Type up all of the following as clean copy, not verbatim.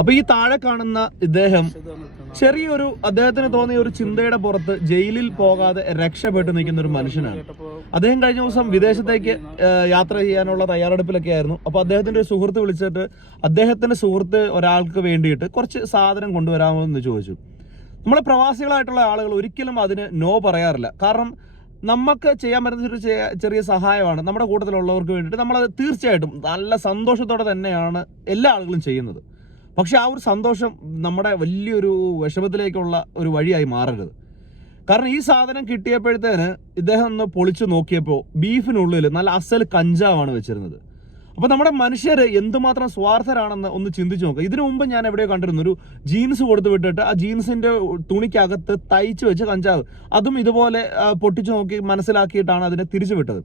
അപ്പൊ ഈ താഴെ കാണുന്ന ഇദ്ദേഹം ചെറിയൊരു അദ്ദേഹത്തിന് തോന്നിയ ഒരു ചിന്തയുടെ പുറത്ത് ജയിലിൽ പോകാതെ രക്ഷപ്പെട്ടു നിൽക്കുന്ന ഒരു മനുഷ്യനാണ്. അദ്ദേഹം കഴിഞ്ഞ ദിവസം വിദേശത്തേക്ക് യാത്ര ചെയ്യാനുള്ള തയ്യാറെടുപ്പിലൊക്കെ ആയിരുന്നു. അപ്പൊ അദ്ദേഹത്തിന്റെ ഒരു സുഹൃത്ത് വിളിച്ചിട്ട് അദ്ദേഹത്തിന്റെ സുഹൃത്ത് ഒരാൾക്ക് വേണ്ടിയിട്ട് കുറച്ച് സാധനം കൊണ്ടുവരാമോ എന്ന് ചോദിച്ചു. നമ്മളെ പ്രവാസികളായിട്ടുള്ള ആളുകൾ ഒരിക്കലും അതിന് നോ പറയാറില്ല. കാരണം നമുക്ക് ചെയ്യാൻ പറ്റുന്ന ഒരു ചെറിയ സഹായമാണ് നമ്മുടെ കൂട്ടത്തിലുള്ളവർക്ക് വേണ്ടിയിട്ട് നമ്മളത് തീർച്ചയായിട്ടും നല്ല സന്തോഷത്തോടെ തന്നെയാണ് എല്ലാ ആളുകളും ചെയ്യുന്നത്. പക്ഷെ ആ ഒരു സന്തോഷം നമ്മുടെ വലിയൊരു വിഷമത്തിലേക്കുള്ള ഒരു വഴിയായി മാറരുത്. കാരണം ഈ സാധനം കിട്ടിയപ്പോഴത്തേന് ഇദ്ദേഹം ഒന്ന് പൊളിച്ചു നോക്കിയപ്പോൾ ബീഫിനുള്ളിൽ നല്ല അസൽ കഞ്ചാവാണ് വെച്ചിരുന്നത്. അപ്പോൾ നമ്മുടെ മനുഷ്യർ എന്തുമാത്രം സ്വാർത്ഥരാണെന്ന് ഒന്ന് ചിന്തിച്ചു നോക്കുക. ഇതിനു മുമ്പ് ഞാൻ എവിടെയോ കണ്ടിരുന്നു, ഒരു ജീൻസ് കൊടുത്തു വിട്ടിട്ട് ആ ജീൻസിന്റെ തുണിക്കകത്ത് തയ്ച്ച് വെച്ച് കഞ്ചാവ്, അതും ഇതുപോലെ പൊട്ടിച്ചു നോക്കി മനസ്സിലാക്കിയിട്ടാണ് അതിനെ തിരിച്ചു വിട്ടത്.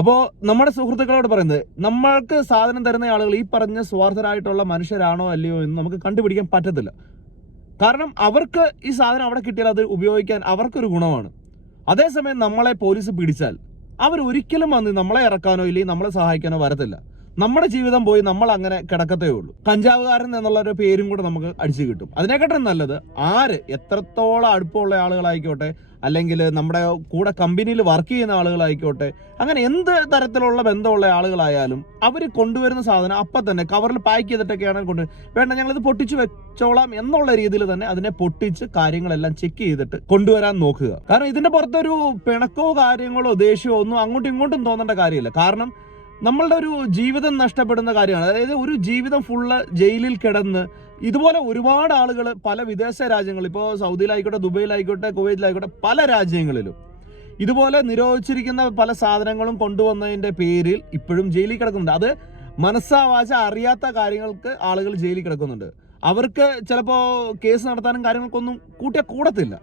അപ്പോൾ നമ്മുടെ സുഹൃത്തുക്കളോട് പറയുന്നത്, നമ്മൾക്ക് സാധനം തരുന്ന ആളുകൾ ഈ പറഞ്ഞ സ്വാർത്ഥരായിട്ടുള്ള മനുഷ്യരാണോ അല്ലയോ എന്ന് നമുക്ക് കണ്ടുപിടിക്കാൻ പറ്റത്തില്ല. കാരണം അവർക്ക് ഈ സാധനം അവിടെ കിട്ടിയാൽ അത് ഉപയോഗിക്കാൻ അവർക്കൊരു ഗുണമാണ്. അതേസമയം നമ്മളെ പോലീസ് പിടിച്ചാൽ അവർ ഒരിക്കലും വന്ന് നമ്മളെ ഇറക്കാനോ ഇല്ലെങ്കിൽ നമ്മളെ സഹായിക്കാനോ വരത്തില്ല. നമ്മുടെ ജീവിതം പോയി നമ്മൾ അങ്ങനെ കിടക്കത്തേ ഉള്ളൂ. കഞ്ചാവുകാരൻ എന്നുള്ള ഒരു പേരും കൂടെ നമുക്ക് അടിച്ചു കിട്ടും. അതിനെക്കാട്ടും നല്ലത് എത്രത്തോളം അടുപ്പമുള്ള ആളുകളായിക്കോട്ടെ, അല്ലെങ്കിൽ നമ്മുടെ കൂടെ കമ്പനിയിൽ വർക്ക് ചെയ്യുന്ന ആളുകളായിക്കോട്ടെ, അങ്ങനെ എന്ത് തരത്തിലുള്ള ബന്ധമുള്ള ആളുകളായാലും അവർ കൊണ്ടുവരുന്ന സാധനം അപ്പം തന്നെ കവറിൽ പാക്ക് ചെയ്തിട്ടൊക്കെയാണ് വേണ്ട ഞങ്ങളിത് പൊട്ടിച്ചു വെച്ചോളാം എന്നുള്ള രീതിയിൽ തന്നെ അതിനെ പൊട്ടിച്ച് കാര്യങ്ങളെല്ലാം ചെക്ക് ചെയ്തിട്ട് കൊണ്ടുവരാൻ നോക്കുക. കാരണം ഇതിന്റെ പുറത്തൊരു പിണക്കോ കാര്യങ്ങളോ ദേഷ്യമോ ഒന്നും അങ്ങോട്ടും ഇങ്ങോട്ടും തോന്നേണ്ട കാര്യമില്ല. കാരണം നമ്മളുടെ ഒരു ജീവിതം നഷ്ടപ്പെടുന്ന കാര്യമാണ്. അതായത് ഒരു ജീവിതം ഫുള്ള് ജയിലിൽ കിടന്ന് ഇതുപോലെ ഒരുപാട് ആളുകൾ പല വിദേശ രാജ്യങ്ങളിൽ, ഇപ്പോൾ സൗദിയിലായിക്കോട്ടെ, ദുബൈയിലായിക്കോട്ടെ, കുവൈറ്റിലായിക്കോട്ടെ, പല രാജ്യങ്ങളിലും ഇതുപോലെ നിരോധിച്ചിരിക്കുന്ന പല സാധനങ്ങളും കൊണ്ടുവന്നതിന്റെ പേരിൽ ഇപ്പോഴും ജയിലിൽ കിടക്കുന്നുണ്ട്. അത് മനസ്സാവാച അറിയാത്ത കാര്യങ്ങൾക്ക് ആളുകൾ ജയിലിൽ കിടക്കുന്നുണ്ട്. അവർക്ക് ചിലപ്പോൾ കേസ് നടത്താനും കാര്യങ്ങൾക്കൊന്നും കൂടത്തില്ല.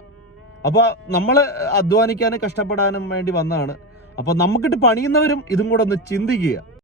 അപ്പോൾ നമ്മൾ അധ്വാനിക്കാനും കഷ്ടപ്പെടാനും വേണ്ടി വന്നതാണ്. അപ്പോൾ നമുക്കിട്ട് പണിയുന്നവരും ഇതും കൂടെ ഒന്ന് ചിന്തിക്കുക.